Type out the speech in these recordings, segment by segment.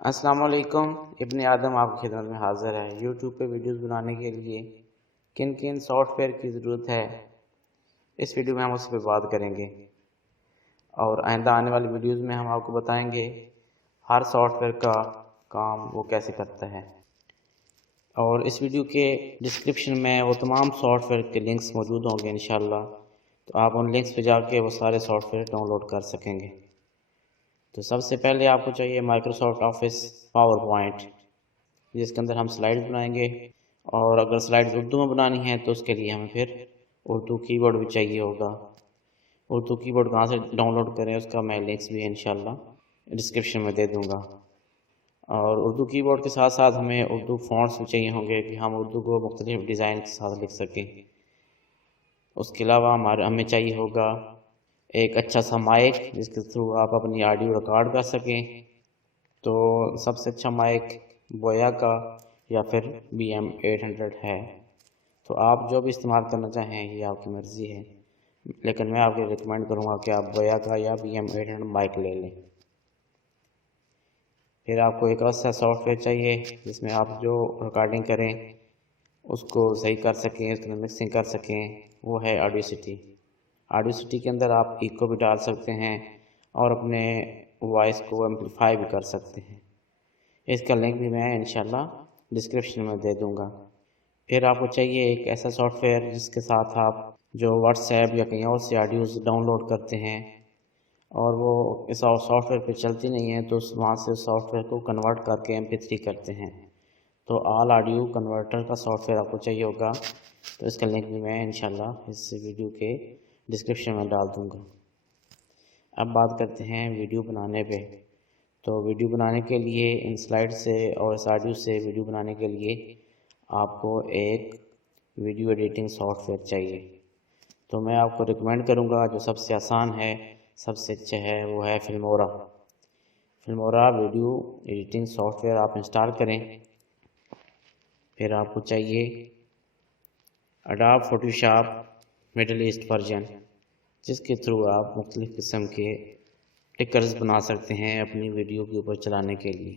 السلام علیکم، ابن آدم آپ کی خدمت میں حاضر ہے۔ یوٹیوب پہ ویڈیوز بنانے کے لیے کن کن سافٹ ویئر کی ضرورت ہے، اس ویڈیو میں ہم اس پہ بات کریں گے، اور آئندہ آنے والی ویڈیوز میں ہم آپ کو بتائیں گے ہر سافٹ ویئر کا کام وہ کیسے کرتا ہے۔ اور اس ویڈیو کے ڈسکرپشن میں وہ تمام سافٹ ویئر کے لنکس موجود ہوں گے انشاءاللہ، تو آپ ان لنکس پہ جا کے وہ سارے سافٹ ویئر ڈاؤن لوڈ کر سکیں گے۔ تو سب سے پہلے آپ کو چاہیے مائکروسافٹ آفس پاور پوائنٹ، جس کے اندر ہم سلائڈز بنائیں گے، اور اگر سلائڈز اردو میں بنانی ہیں تو اس کے لیے ہمیں پھر اردو کی بورڈ بھی چاہیے ہوگا۔ اردو کی بورڈ کہاں سے ڈاؤن لوڈ کریں اس کا میں لنکس بھی انشاءاللہ ڈسکرپشن میں دے دوں گا۔ اور اردو کی بورڈ کے ساتھ ساتھ ہمیں اردو فونٹس بھی چاہیے ہوں گے کہ ہم اردو کو مختلف ڈیزائن کے ساتھ لکھ سکیں۔ اس کے علاوہ ہمیں چاہیے ہوگا ایک اچھا سا مائک جس کے تھرو آپ اپنی آڈیو ریکارڈ کر سکیں۔ تو سب سے اچھا مائک بویا کا یا پھر BM800 ہے، تو آپ جو بھی استعمال کرنا چاہیں یہ آپ کی مرضی ہے، لیکن میں آپ کو ریکمینڈ کروں گا کہ آپ بویا کا یا BM800 مائک لے لیں۔ پھر آپ کو ایک ایسا سافٹ ویئر چاہیے جس میں آپ جو ریکارڈنگ کریں اس کو صحیح کر سکیں، اس میں مکسنگ کر سکیں، وہ ہے آڈیوسٹی۔ آڈیوسٹی کے اندر آپ ایکو بھی ڈال سکتے ہیں اور اپنے وائس کو ایمپلیفائی بھی کر سکتے ہیں۔ اس کا لنک بھی میں انشاءاللہ ڈسکرپشن میں دے دوں گا۔ پھر آپ کو چاہیے ایک ایسا سافٹ ویئر جس کے ساتھ آپ جو واٹس ایپ یا کہیں اور سے آڈیوز ڈاؤن لوڈ کرتے ہیں اور وہ اس سافٹ ویئر پہ چلتی نہیں ہے، تو وہاں سے سافٹ ویئر کو کنورٹ کر کے MP3 کرتے ہیں، تو آل آڈیو کنورٹر کا سافٹ ویئر آپ کو چاہیے ہوگا۔ تو اس کا لنک بھی میں انشاءاللہ اس ویڈیو کے ڈسکرپشن میں ڈال دوں گا۔ اب بات کرتے ہیں ویڈیو بنانے پہ۔ تو ویڈیو بنانے کے لیے ان سلائڈ سے اور اس آڈیو سے ویڈیو بنانے کے لیے آپ کو ایک ویڈیو ایڈیٹنگ سافٹ ویئر چاہیے۔ تو میں آپ کو ریکمینڈ کروں گا جو سب سے آسان ہے، سب سے اچھا ہے، وہ ہے فلمورا۔ فلمورا ویڈیو ایڈیٹنگ سافٹ ویئر آپ انسٹال کریں۔ پھر آپ کو چاہیے اڈوب فوٹوشاپ مڈل ایسٹ ورژن، جس کے تھرو آپ مختلف قسم کے ٹکرز بنا سکتے ہیں اپنی ویڈیو کے اوپر چلانے کے لیے۔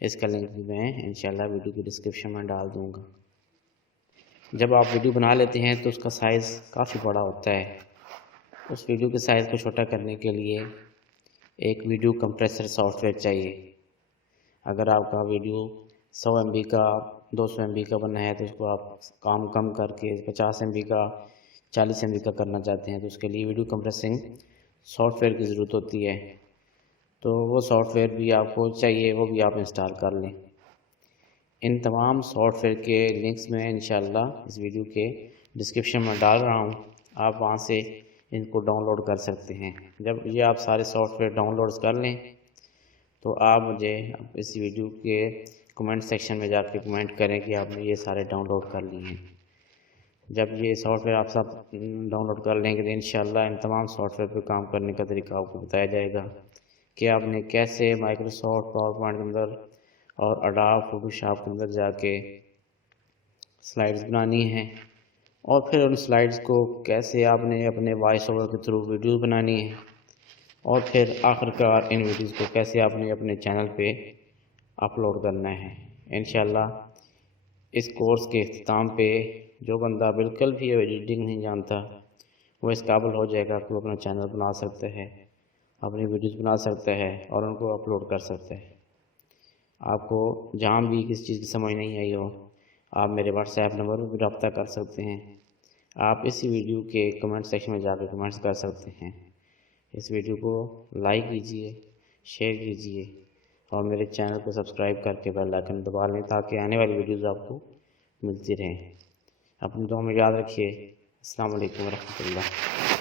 اس کا لنک بھی میں انشاءاللہ ویڈیو کی ڈسکرپشن میں ڈال دوں گا۔ جب آپ ویڈیو بنا لیتے ہیں تو اس کا سائز کافی بڑا ہوتا ہے۔ اس ویڈیو کے سائز کو چھوٹا کرنے کے لیے ایک ویڈیو کمپریسر سافٹ ویئر چاہیے۔ اگر آپ کا ویڈیو 100 MB کا 200 MB کا بنا ہے تو اس کو آپ کم کر کے 50 MB کا 40 MB کا کرنا چاہتے ہیں، تو اس کے لیے ویڈیو کمپریسنگ سافٹ ویئر کی ضرورت ہوتی ہے۔ تو وہ سافٹ ویئر بھی آپ کو چاہیے، وہ بھی آپ انسٹال کر لیں۔ ان تمام سافٹ ویئر کے لنکس میں انشاءاللہ اس ویڈیو کے ڈسکرپشن میں ڈال رہا ہوں، آپ وہاں سے ان کو ڈاؤن لوڈ کر سکتے ہیں۔ جب یہ آپ سارے سافٹ ویئر ڈاؤن لوڈ کر لیں تو آپ مجھے اس ویڈیو کے کمنٹ سیکشن میں جا کے کمنٹ کریں کہ آپ نے یہ سارے ڈاؤن لوڈ کر لیے ہیں۔ جب یہ سافٹ ویئر آپ سب ڈاؤن لوڈ کر لیں گے تو انشاءاللہ ان تمام سافٹ ویئر پہ کام کرنے کا طریقہ آپ کو بتایا جائے گا کہ آپ نے کیسے مائکروسافٹ پاور پوائنٹ کے اندر اور اڈوب فوٹوشاپ کے اندر جا کے سلائڈز بنانی ہیں، اور پھر ان سلائڈز کو کیسے آپ نے اپنے وائس اوور کے تھرو ویڈیوز بنانی ہے، اور پھر آخرکار ان ویڈیوز کو کیسے آپ نے اپنے چینل پہ اپلوڈ کرنا ہے۔ انشاءاللہ اس کورس کے اختتام پہ جو بندہ بالکل بھی ایڈیٹنگ نہیں جانتا وہ اس قابل ہو جائے گا کہ وہ اپنا چینل بنا سکتا ہے، اپنی ویڈیوز بنا سکتا ہے اور ان کو اپلوڈ کر سکتا ہے۔ آپ کو جہاں بھی کسی چیز کی سمجھ نہیں آئی ہو، آپ میرے واٹس ایپ نمبر پر بھی رابطہ کر سکتے ہیں۔ آپ اسی ویڈیو کے کمنٹ سیکشن میں جا کے کمنٹس کر سکتے ہیں۔ اس ویڈیو کو لائک کیجئے، شیئر کیجئے اور میرے چینل کو سبسکرائب کر کے بیل آئیکن دبا لیں تاکہ آنے والی ویڈیوز آپ کو ملتی رہیں۔ اپنی دعاؤں میں یاد رکھیے۔ السلام علیکم ورحمۃ اللہ۔